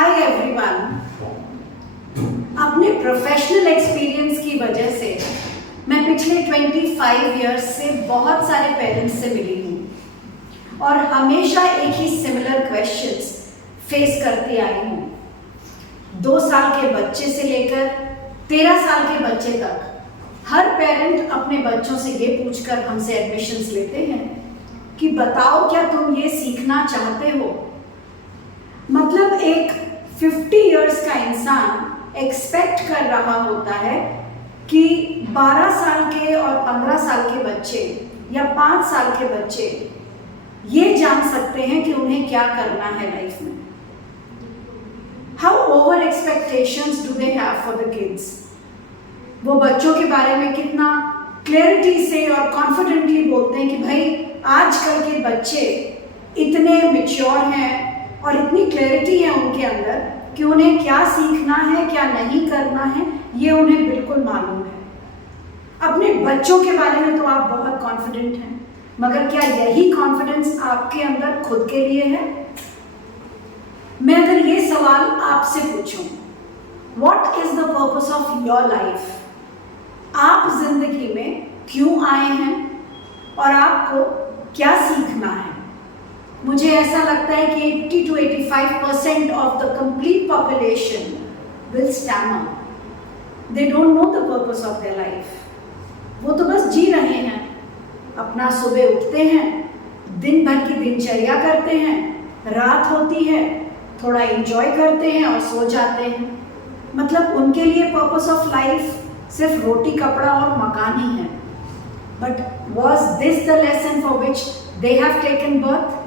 Hi everyone. अपने professional experience की वजह से मैं पिछले 25 इयर्स से बहुत सारे पेरेंट्स से मिली हूँ और हमेशा एक ही सिमिलर क्वेश्चंस फेस करती आई हूँ। 2 साल के बच्चे से लेकर 13 साल के बच्चे तक हर पेरेंट अपने बच्चों से ये पूछकर हमसे एडमिशन्स लेते हैं कि बताओ क्या तुम ये सीखना चाहते हो। मतलब एक 50 इयर्स का इंसान एक्सपेक्ट कर रहा होता है कि 12 साल के और 15 साल के बच्चे या 5 साल के बच्चे ये जान सकते हैं कि उन्हें क्या करना है लाइफ में। How over expectations do they have for the kids. वो बच्चों के बारे में कितना क्लैरिटी से और कॉन्फिडेंटली बोलते हैं कि भाई आजकल के बच्चे इतने मैच्योर हैं और इतनी क्लैरिटी है उनके अंदर कि उन्हें क्या सीखना है क्या नहीं करना है ये उन्हें बिल्कुल मालूम है। अपने बच्चों के बारे में तो आप बहुत कॉन्फिडेंट हैं, मगर क्या यही कॉन्फिडेंस आपके अंदर खुद के लिए है? मैं अगर ये सवाल आपसे पूछूं, what is the purpose of your life? आप जिंदगी में क्यों आए हैं और आपको क्या सीखना है? मुझे ऐसा लगता है कि 80 to 85% of the complete population will stammer. They don't know the purpose of their life. वो तो बस जी रहे हैं, अपना सुबह उठते हैं, दिन भर की दिनचर्या करते हैं, रात होती है, थोड़ा एंजॉय करते हैं और सो जाते हैं। मतलब उनके लिए पर्पस ऑफ लाइफ सिर्फ रोटी कपड़ा और मकान ही है। But was this the lesson for which they have taken birth?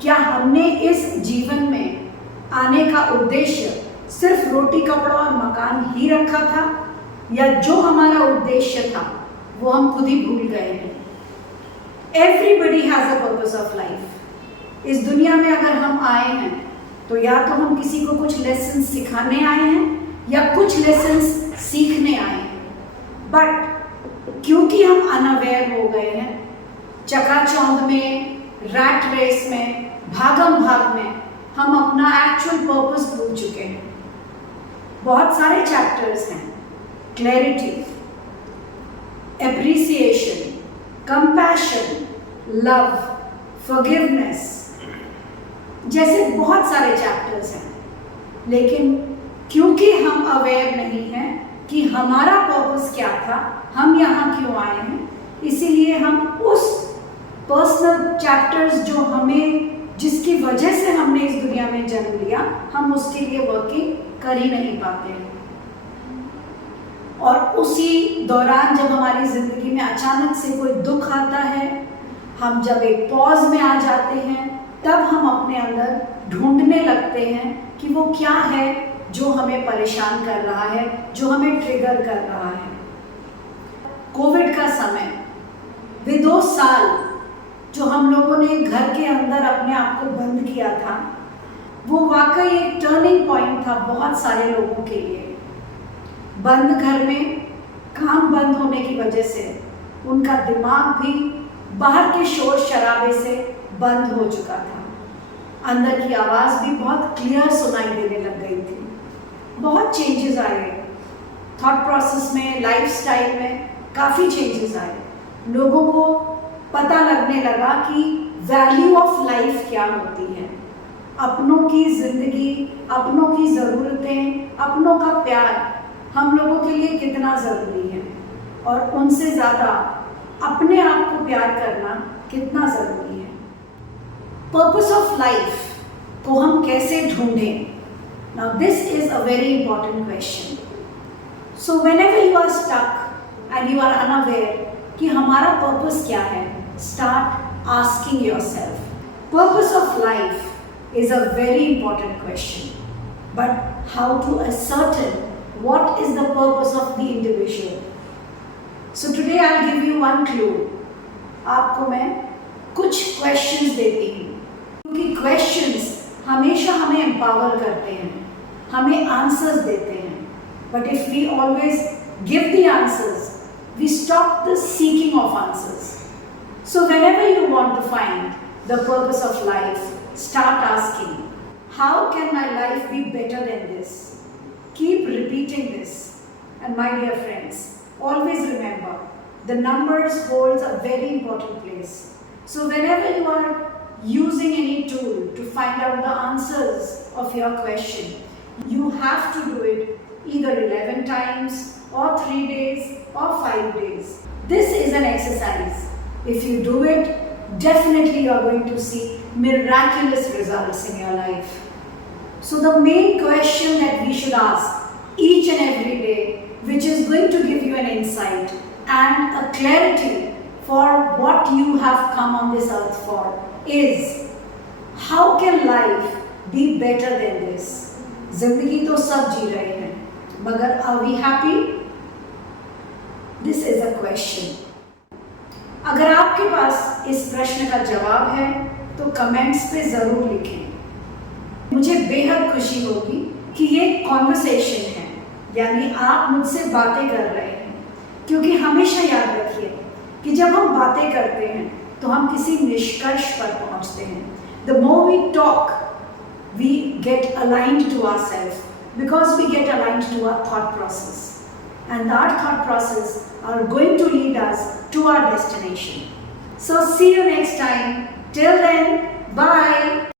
क्या हमने इस जीवन में आने का उद्देश्य सिर्फ रोटी कपड़ा और मकान ही रखा था, या जो हमारा उद्देश्य था वो हम खुद ही भूल गए हैं? Everybody has a purpose of life. इस दुनिया में अगर हम आए हैं तो या तो हम किसी को कुछ लेसन सिखाने आए हैं या कुछ लेसन सीखने आए हैं। बट क्योंकि हम अनअवेयर हो गए हैं, चकाचौंध में, रैट रेस में, भागम भाग में हम अपना एक्चुअल पर्पस भूल चुके हैं। बहुत सारे चैप्टर्स हैं, clarity, appreciation, compassion, love, forgiveness जैसे बहुत सारे चैप्टर्स हैं। लेकिन क्योंकि हम अवेयर नहीं हैं कि हमारा पर्पस क्या था, हम यहाँ क्यों आए हैं, इसीलिए हम उस पर्सनल चैप्टर्स जो हमें, जिसकी वजह से हमने इस दुनिया में जन्म लिया, हम उसके लिए वर्किंग कर ही नहीं पाते हैं। और उसी दौरान जब हमारी जिंदगी में अचानक से कोई दुख आता है, हम जब एक पॉज में आ जाते हैं, तब हम अपने अंदर ढूंढने लगते हैं कि वो क्या है जो हमें परेशान कर रहा है, जो हमें ट्रिगर कर रहा है। कोविड का समय, वे 2 साल जो हम लोगों ने घर के अंदर अपने आप को बंद किया था, वो वाकई एक टर्निंग पॉइंट था बहुत सारे लोगों के लिए। बंद घर में काम बंद होने की वजह से उनका दिमाग भी बाहर के शोर शराबे से बंद हो चुका था। अंदर की आवाज़ भी बहुत क्लियर सुनाई देने लग गई थी। बहुत चेंजेस आए, थॉट प्रोसेस में, लाइफस्टाइल में काफ़ी चेंजेस आए। लोगों को पता लगने लगा कि वैल्यू ऑफ लाइफ क्या होती है। अपनों की ज़िंदगी, अपनों की ज़रूरतें, अपनों का प्यार हम लोगों के लिए कितना ज़रूरी है, और उनसे ज़्यादा अपने आप को प्यार करना कितना ज़रूरी है। पर्पस ऑफ लाइफ को हम कैसे ढूंढें? Now this is a very important question. So whenever you are stuck and you are unaware कि हमारा पर्पस क्या है, start asking yourself. Purpose of life is a very important question, but how to ascertain what is the purpose of the individual? So today I'll give you one clue. आपको मैं कुछ questions देती हूँ, क्योंकि questions हमेशा हमें empower करते हैं, हमें answers देते हैं। But if we always give the answers, we stop the seeking of answers. So whenever you want to find the purpose of life, start asking, how can my life be better than this? Keep repeating this. And my dear friends, always remember, the numbers holds a very important place. So whenever you are using any tool to find out the answers of your question, you have to do it either 11 times or 3 days or 5 days. This is an exercise. If you do it, definitely you are going to see miraculous results in your life. So the main question that we should ask each and every day, which is going to give you an insight and a clarity for what you have come on this earth for, is how can life be better than this? जिंदगी तो सब जी रहे हैं, मगर are we happy? This is a question. अगर आपके पास इस प्रश्न का जवाब है तो कमेंट्स पे ज़रूर लिखें। मुझे बेहद खुशी होगी कि ये कॉन्वर्सेशन है, यानी आप मुझसे बातें कर रहे हैं, क्योंकि हमेशा याद रखिए कि जब हम बातें करते हैं तो हम किसी निष्कर्ष पर पहुंचते हैं। The more we talk, we get aligned to ourselves, because we get aligned to our thought process. And that thought process are going to lead us to our destination. So see you next time. Till then, bye.